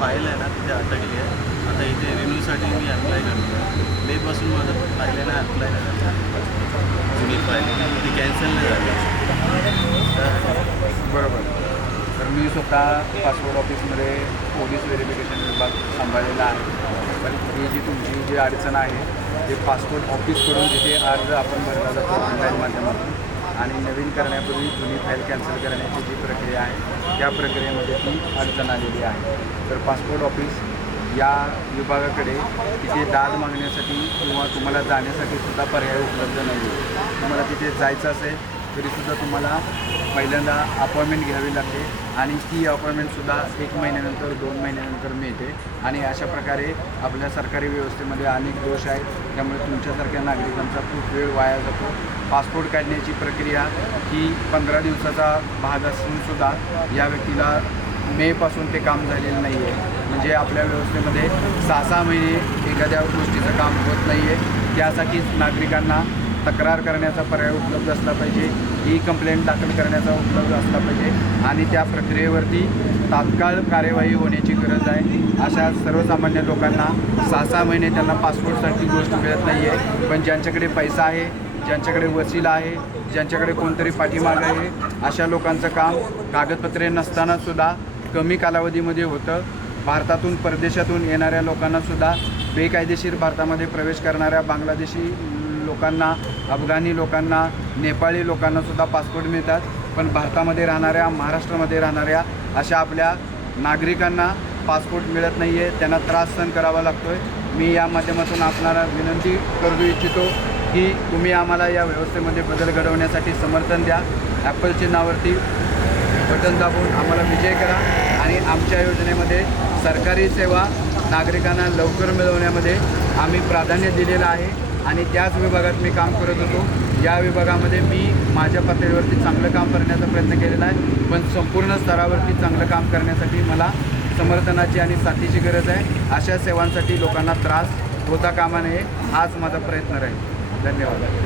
File आहे ना तिथे अटकली आहे. आता इथे रिन्यूसाठी मी अप्लाय करतो आहे. मेपासून माझं फाईल आहे ना अप्लाय नाही झालं. जुनी फाईल ती कॅन्सल नाही झाली. बरोबर. तर मी स्वतः पासपोर्ट ऑफिसमध्ये पोलीस व्हेरिफिकेशन विभाग सांभाळलेला आहे. पण ही जी तुमची जी अडचण आहे ते पासपोर्ट ऑफिसकडून जिथे अर्ज आपण भरला जातो ऑनलाईन माध्यमातून आणि नवीन करण्यापूर्वी जुनी फाईल कॅन्सल करण्याची जी प्रक्रिया आहे त्या प्रक्रियेमध्ये ती अडचण आलेली आहे. तर पासपोर्ट ऑफिस या विभागाकडे तिथे दाद मागण्यासाठी किंवा तुम्हाला जाण्यासाठी सुद्धा पर्याय उपलब्ध नाही आहे. तुम्हाला तिथे जायचं असेल तरीसुद्धा तुम्हाला पहिल्यांदा अपॉइंटमेंट घ्यावी लागते आणि ती अपॉइंटमेंटसुद्धा 1 महिन्यानंतर 2 महिन्यानंतर मिळते. आणि अशा प्रकारे आपल्या सरकारी व्यवस्थेमध्ये अनेक दोष आहेत. त्यामुळे तुमच्यासारख्या नागरिकांचा खूप वेळ वाया जातो. पासपोर्ट काढण्याची प्रक्रिया ही 15 दिवसाचा भाग असूनसुद्धा या व्यक्तीला मेपासून ते काम झालेलं नाही आहे. म्हणजे आपल्या व्यवस्थेमध्ये 6-6 महिने एखाद्या गोष्टीचं काम होत नाही आहे. त्यासाठीच नागरिकांना तक्रार करण्याचा पर्याय उपलब्ध असला पाहिजे, ही कंप्लेंट दाखल करण्याचा उपलब्ध असला पाहिजे आणि त्या प्रक्रियेवरती तात्काळ कार्यवाही होण्याची गरज आहे. अशा सर्वसामान्य लोकांना 6-6 महिने त्यांना पासपोर्टसाठी गोष्ट मिळत नाही आहे. पण ज्यांच्याकडे पैसा आहे, ज्यांच्याकडे वसीला आहे, ज्यांच्याकडे कोणतरी पाठीमाग आहे, अशा लोकांचं काम कागदपत्रे नसतानासुद्धा कमी कालावधीमध्ये होतं. भारतातून परदेशातून येणाऱ्या लोकांनासुद्धा बेकायदेशीर भारतामध्ये प्रवेश करणाऱ्या बांगलादेशी लोकांना, अफगाणी लोकांना, नेपाळी लोकांनासुद्धा पासपोर्ट मिळतात. पण भारतामध्ये राहणाऱ्या, महाराष्ट्रामध्ये राहणाऱ्या अशा आपल्या नागरिकांना पासपोर्ट मिळत नाही आहे. त्यांना त्रास सहन करावा लागतो आहे. मी या माध्यमातून आपणाला विनंती करू इच्छितो की तुम्ही आम्हाला या व्यवस्थेमध्ये बदल घडवण्यासाठी समर्थन द्या. ॲपल चिन्हावरती बटन दाबून आम्हाला विजय करा आणि आमच्या योजनेमध्ये सरकारी सेवा नागरिकांना लवकर मिळवण्यामध्ये आम्ही प्राधान्य दिलेलं आहे आणि त्याच विभागात मी काम करत होतो. या विभागामध्ये मी माझ्या पातळीवरती चांगलं काम करण्याचा प्रयत्न केलेला आहे. पण संपूर्ण स्तरावरती चांगलं काम करण्यासाठी मला समर्थनाची आणि साथीची गरज आहे. अशा सेवांसाठी लोकांना त्रास होता कामा नये हाच माझा प्रयत्न राहील. धन्यवाद.